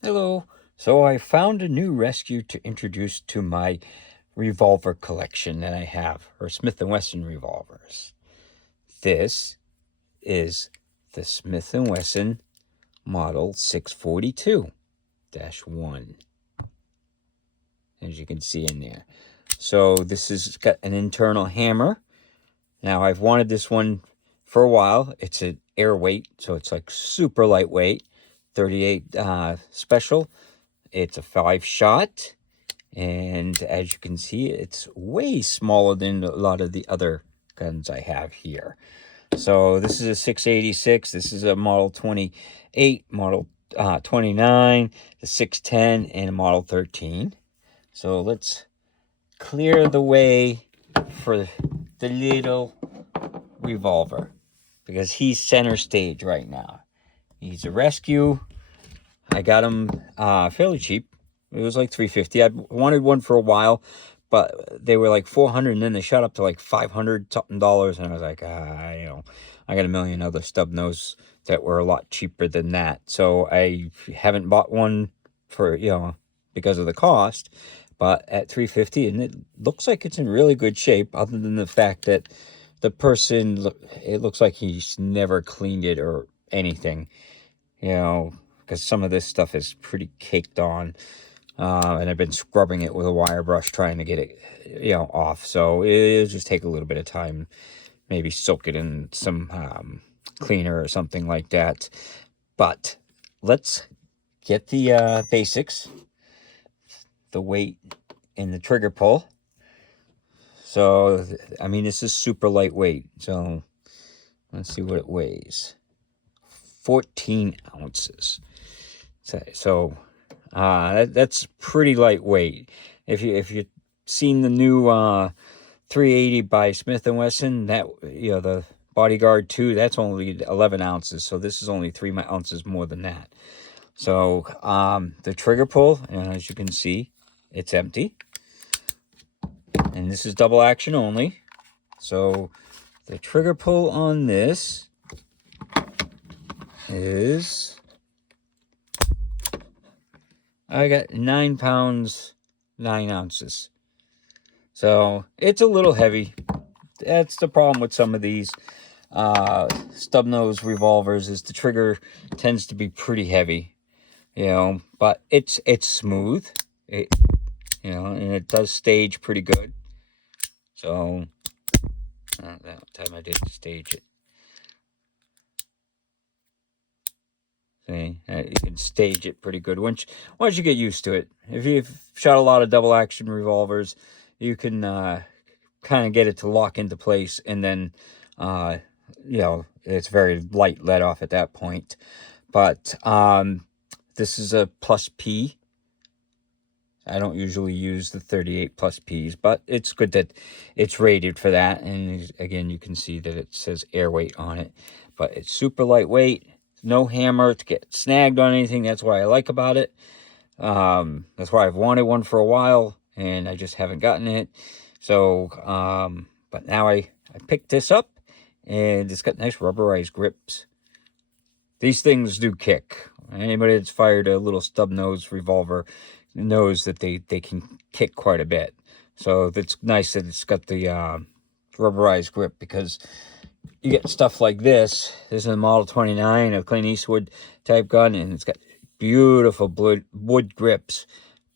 Hello. So I found a new rescue to introduce to my revolver collection that I have, or Smith Wesson revolvers. This is the Smith Wesson Model 642-1, as you can see in there. So this has got an internal hammer. Now I've wanted this one for a while. It's an air weight, so it's like super lightweight, 38 special. It's a 5-shot. And as you can see, it's way smaller than a lot of the other guns I have here. So this is a 686. This is a Model 28, Model 29, the 610, and a Model 13. So let's clear the way for the little revolver, because he's center stage right now. He's a rescue. I got him fairly cheap. It was like $350. I wanted one for a while, but they were like $400, and then they shot up to like $500 something dollars, and I was like, I got a million other stub nose that were a lot cheaper than that. So I haven't bought one for, because of the cost, but at $350, and it looks like it's in really good shape, other than the fact that the person, it looks like he's never cleaned it or anything, because some of this stuff is pretty caked on. And I've been scrubbing it with a wire brush trying to get it, off. So it'll just take a little bit of time. Maybe soak it in some cleaner or something like that. But let's get the basics. The weight and the trigger pull. So, this is super lightweight. So let's see what it weighs. 14 ounces. So that's pretty lightweight. If you've seen the new 380 by Smith & Wesson, that the Bodyguard 2, that's only 11 ounces. So this is only 3 ounces more than that. So the trigger pull, and as you can see, it's empty. And this is double action only. So the trigger pull on this is, I got 9 pounds, 9 ounces. So it's a little heavy. That's the problem with some of these stub nose revolvers, is the trigger tends to be pretty heavy, but it's smooth. And it does stage pretty good. So that time I didn't stage it. See, you can stage it pretty good once you get used to it. If you've shot a lot of double action revolvers, you can kind of get it to lock into place, and then it's very light let off at that point. But this is a plus P. I don't usually use the 38 plus Ps, but it's good that it's rated for that. And again, you can see that it says air weight on it, but it's super lightweight. No hammer to get snagged on anything. That's what I like about it. That's why I've wanted one for a while, and I just haven't gotten it. So, but now I picked this up, and it's got nice rubberized grips. These things do kick. Anybody that's fired a little stub nose revolver knows that they can kick quite a bit. So it's nice that it's got the rubberized grip, because you get stuff like this. This is a Model 29, a Clint Eastwood type gun, and it's got beautiful wood grips,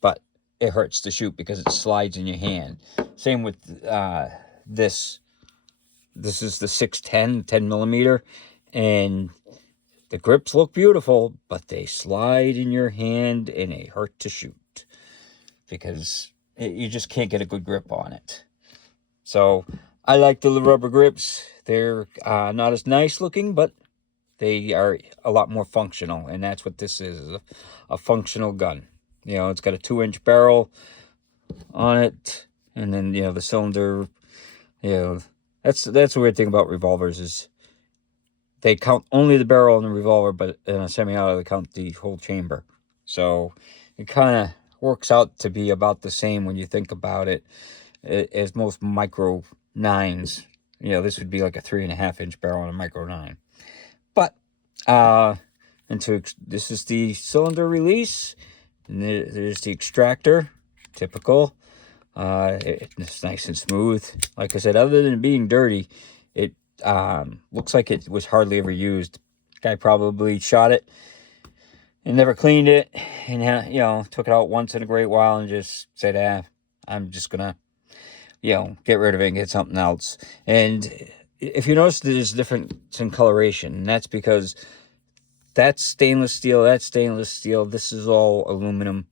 but it hurts to shoot because it slides in your hand. Same with this. This is the 610, 10 millimeter, and the grips look beautiful, but they slide in your hand and they hurt to shoot, because you just can't get a good grip on it. So I like the rubber grips. They're not as nice looking, but they are a lot more functional, and that's what this is a functional gun. It's got a 2-inch barrel on it, and then the cylinder. That's the weird thing about revolvers, is they count only the barrel in the revolver, but in a semi-auto they count the whole chamber. So it kind of works out to be about the same when you think about it, as most micro 9s. This would be like a 3.5-inch barrel on a micro 9. But this is the cylinder release, and there's the extractor, typical. It's nice and smooth. Like I said, other than being dirty, it looks like it was hardly ever used. Guy probably shot it and never cleaned it, and took it out once in a great while and just said, I'm just gonna get rid of it and get something else. And if you notice, there's difference in coloration, and that's because that's stainless steel, this is all aluminum,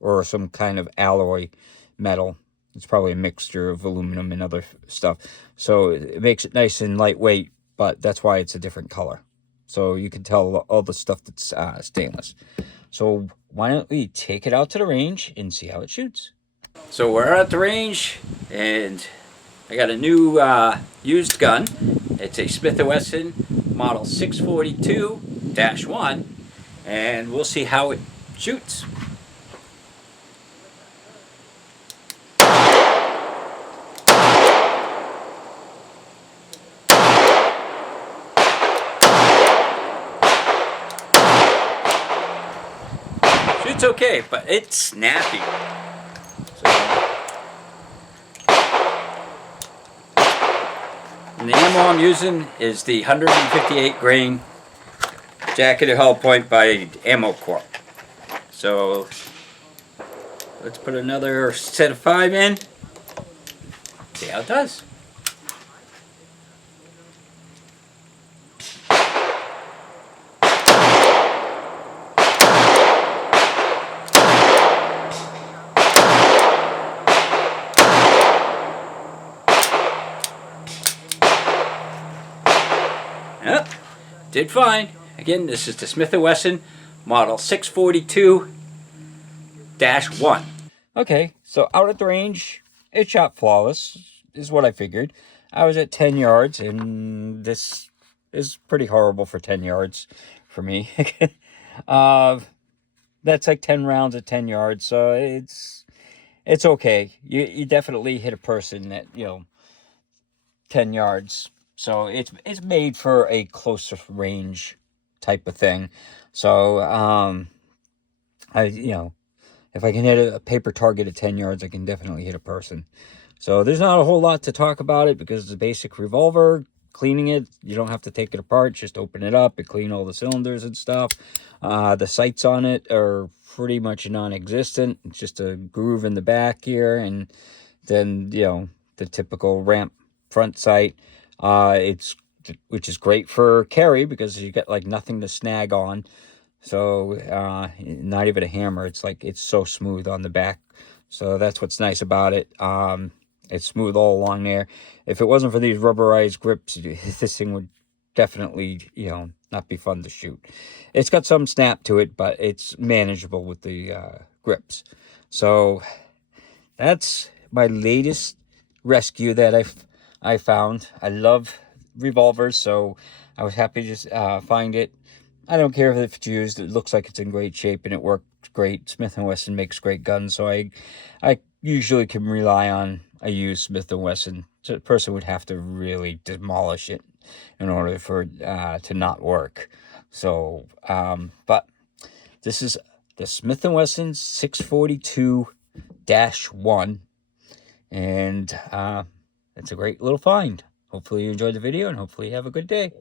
or some kind of alloy metal. It's probably a mixture of aluminum and other stuff. So it makes it nice and lightweight, but that's why it's a different color. So you can tell all the stuff that's stainless. So why don't we take it out to the range and see how it shoots? So we're at the range, and I got a new used gun. It's a Smith Wesson model 642-1, and we'll see how it shoots. Shoots okay, but it's snappy. And the ammo I'm using is the 158 grain Jacketed Hull Point by Ammo Corp. So let's put another set of 5 in. See how it does. Yep, did fine. Again, this is the Smith Wesson model 642-1. Okay, so out at the range, it shot flawless, is what I figured. I was at 10 yards, and this is pretty horrible for 10 yards for me. That's like 10 rounds at 10 yards, so it's okay. You definitely hit a person at 10 yards. So it's made for a closer range type of thing. So if I can hit a paper target at 10 yards, I can definitely hit a person. So there's not a whole lot to talk about it because it's a basic revolver. Cleaning it, you don't have to take it apart, just open it up and clean all the cylinders and stuff. The sights on it are pretty much non-existent. It's just a groove in the back here, and then the typical ramp front sight. Which is great for carry because you get like nothing to snag on. So not even a hammer. It's like it's so smooth on the back. So that's what's nice about it. It's smooth all along there. If it wasn't for these rubberized grips, this thing would definitely not be fun to shoot. It's got some snap to it, but it's manageable with the grips. So that's my latest rescue that I found. I love revolvers, so I was happy to just find it. I don't care if it's used. It looks like it's in great shape and it worked great. Smith & Wesson makes great guns, so I usually can rely on a used Smith & Wesson. So the person would have to really demolish it in order for it to not work. So, but this is the Smith & Wesson 642-1, and it's a great little find. Hopefully you enjoyed the video, and hopefully you have a good day.